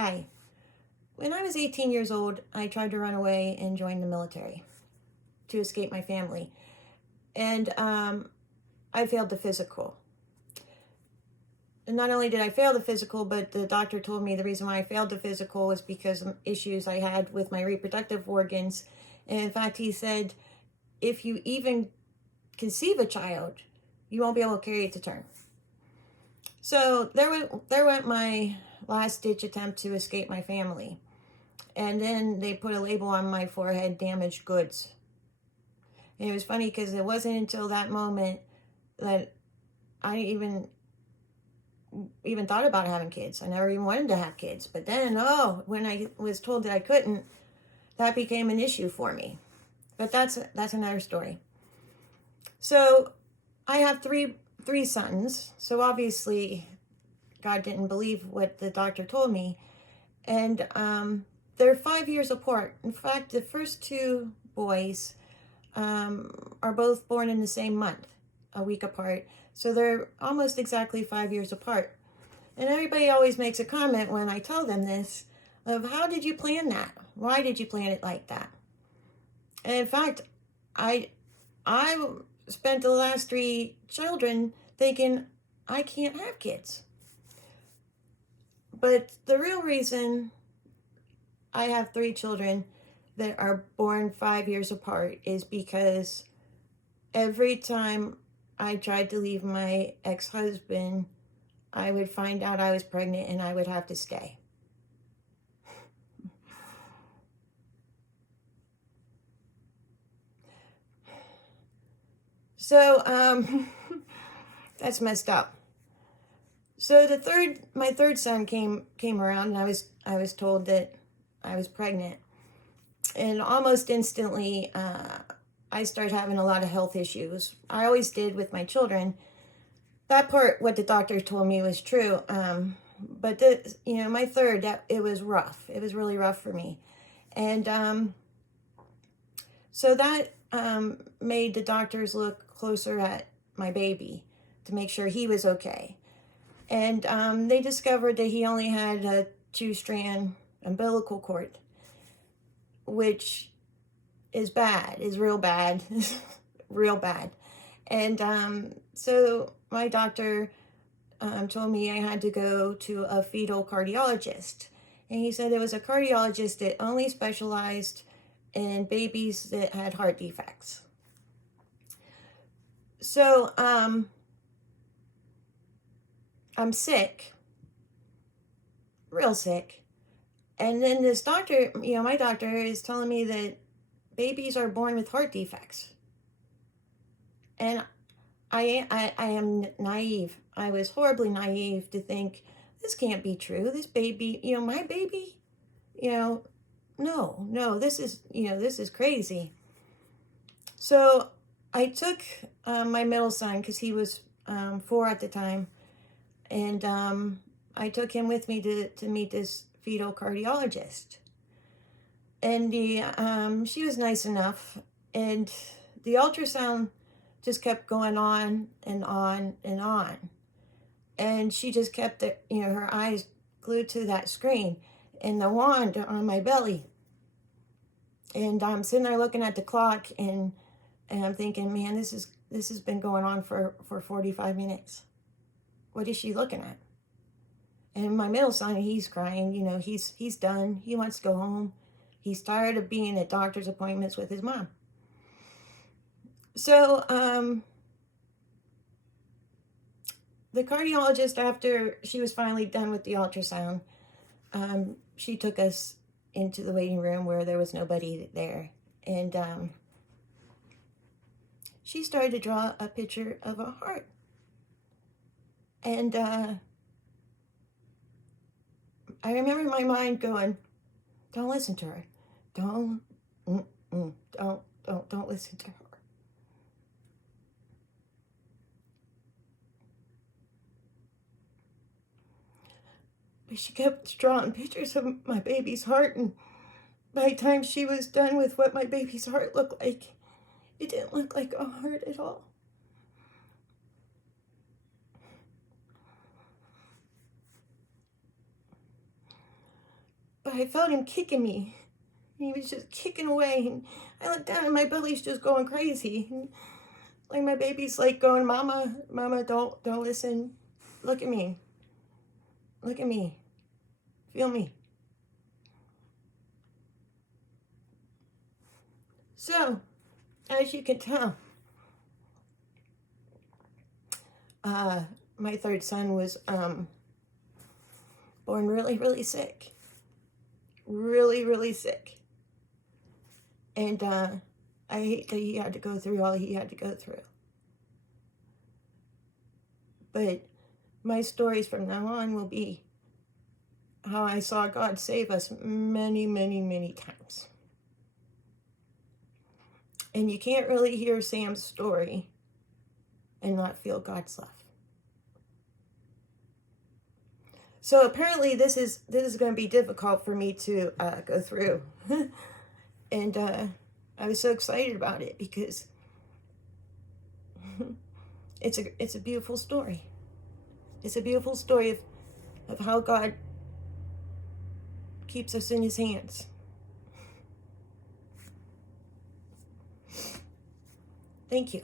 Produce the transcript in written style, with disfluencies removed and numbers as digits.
Hi. When I was 18 years old, I tried to run away and join the military to escape my family. And I failed the physical. And not only did I fail the physical, but the doctor told me the reason why I failed the physical was because of issues I had with my reproductive organs. And in fact, he said, if you even conceive a child, you won't be able to carry it to term. So there went my last ditch attempt to escape my family. And then they put a label on my forehead, damaged goods. And it was funny because it wasn't until that moment that I even thought about having kids. I never even wanted to have kids. But then, when I was told that I couldn't, that became an issue for me. But that's another story. So I have three sons. So obviously God didn't believe what the doctor told me. And they're 5 years apart. In fact, the first two boys are both born in the same month, a week apart. So they're almost exactly 5 years apart. And everybody always makes a comment when I tell them this of, how did you plan that? Why did you plan it like that? And in fact, I spent the last three children thinking I can't have kids. But the real reason I have three children that are born 5 years apart is because every time I tried to leave my ex-husband, I would find out I was pregnant and I would have to stay. So, that's messed up. So my third son came around, and I was told that I was pregnant, and almost instantly, I started having a lot of health issues. I always did with my children. That part, what the doctor told me, was true. But my third, it was rough. It was really rough for me, and so that made the doctors look closer at my baby to make sure he was okay. And they discovered that he only had a 2-strand umbilical cord, which is bad, is real bad, real bad. And so my doctor told me I had to go to a fetal cardiologist. And he said it was a cardiologist that only specialized in babies that had heart defects. So I'm sick, real sick. And then this doctor, my doctor is telling me that babies are born with heart defects. And I am naive. I was horribly naive to think this can't be true. This baby, my baby, no, this is crazy. So I took my middle son, because he was 4 at the time, and I took him with me to meet this fetal cardiologist. And she was nice enough, and the ultrasound just kept going on and on and on. And she just kept her eyes glued to that screen and the wand on my belly. And I'm sitting there looking at the clock, and I'm thinking, man, this has been going on for 45 minutes. What is she looking at? And my middle son, he's crying. He's done. He wants to go home. He's tired of being at doctor's appointments with his mom. So the cardiologist, after she was finally done with the ultrasound, she took us into the waiting room where there was nobody there. And she started to draw a picture of a heart. And I remember my mind going, don't listen to her. Don't listen to her. But she kept drawing pictures of my baby's heart, and by the time she was done with what my baby's heart looked like, it didn't look like a heart at all. but I felt him kicking me. He was just kicking away, and I looked down and my belly's just going crazy. And like my baby's like going, Mama, Mama, don't listen. Look at me. Look at me. Feel me. So, as you can tell, my third son was born really, really sick. Really, really sick. And I hate that he had to go through all he had to go through. But my stories from now on will be how I saw God save us many, many, many times. And you can't really hear Sam's story and not feel God's love. So apparently this is going to be difficult for me to go through. And I was so excited about it because it's a beautiful story. It's a beautiful story of how God keeps us in his hands. Thank you.